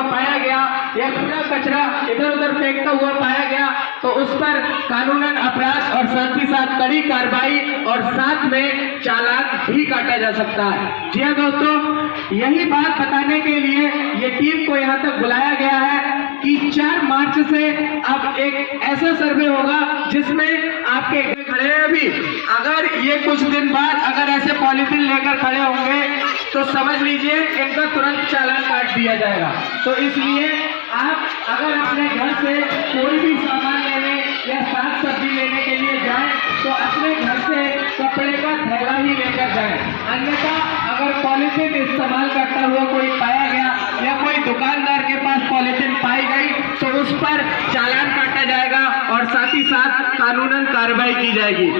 हुआ पाया गया या कूड़ा कचरा इधर उधर फेंकता हुआ पाया गया तो उस पर कानूनन अपराध और साथ ही साथ कड़ी कार्रवाई और साथ में चालान भी काटा जा सकता है। जी हाँ दोस्तों, यही बात बताने के लिए ये टीम को यहाँ तक बुलाया गया है कि 4 मार्च से अब एक ऐसा सर्वे होगा जिसमें आपके खड़े हैं अभी, अगर ये कुछ दिन बाद अगर ऐसे पॉलीथिन लेकर खड़े होंगे तो समझ लीजिए इनका तुरंत चालान काट दिया जाएगा। तो इसलिए आप अगर अपने घर से कोई भी सामान लेने या साग सब्जी लेने के लिए जाएं तो अपने घर से कपड़े का थैला ही लेकर जाएं, अन्यथा अगर पॉलीथिन इस्तेमाल करता हुआ कोई पाया गया या कोई दुकानदार के पास पॉलीथिन पाई गई तो उस पर चालान काटा जाएगा और साथ ही साथ कानूनन कार्रवाई की जाएगी,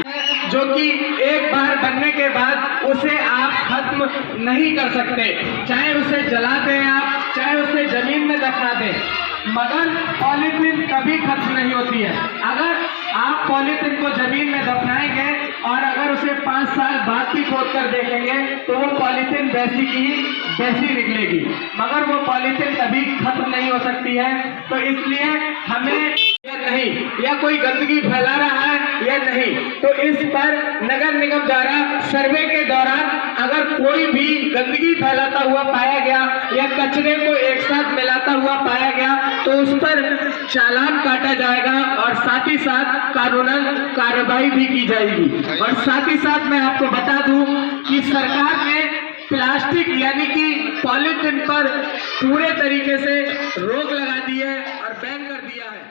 जो कि एक बार बनने के बाद उसे आप खत्म नहीं कर सकते। चाहे उसे जला दें आप, चाहे उसे जमीन में दफना दें, मगर पॉलीथिन कभी खत्म नहीं होती है। अगर आप पॉलीथिन को जमीन में दफनाएंगे और अगर उसे 5 साल बाद भी खोद कर देखेंगे तो वो पॉलीथिन वैसी की वैसी निकलेगी, मगर वो पॉलीथिन कभी खत्म नहीं हो सकती है। तो इसलिए हमें नहीं या कोई गंदगी फैला रहा है या नहीं, तो इस पर नगर निगम द्वारा सर्वे के दौरान अगर कोई भी गंदगी फैलाता हुआ पाया गया या कचरे को एक साथ मिलाता हुआ पाया गया तो उस पर चालान काटा जाएगा और साथ ही साथ कानूनन कार्रवाई भी की जाएगी। और साथ ही साथ मैं आपको बता दूं कि सरकार ने प्लास्टिक यानी कि पॉलीथिन पर पूरे तरीके से रोक लगा दी है और बैन कर दिया है।